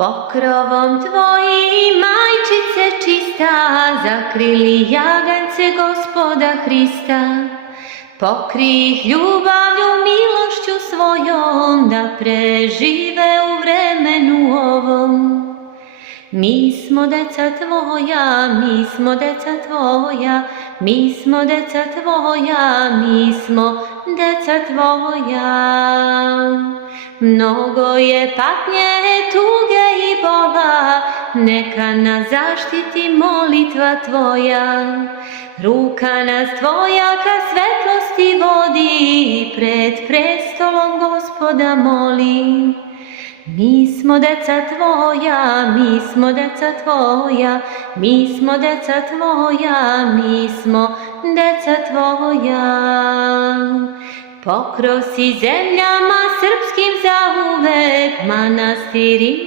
Pokrovom Tvojim, Majčice čista, zakrili jagance Gospoda Hrista. Pokrij ih ljubavlju, milošću svojom, da prežive u vremenu ovom. Mi smo deca Tvoja, mi smo deca Tvoja, mi smo deca Tvoja, mi smo deca Tvoja. Mnogo je patnje, tuge i bola, neka nas zaštiti molitva Tvoja. Ruka nas Tvoja ka svetlosti vodi, pred prestolom Gospoda moli. Mi smo deca Tvoja, mi smo deca Tvoja, mi smo deca Tvoja, mi smo deca Tvoja. Pokrosi zemljama srpskim zauvek, manastiri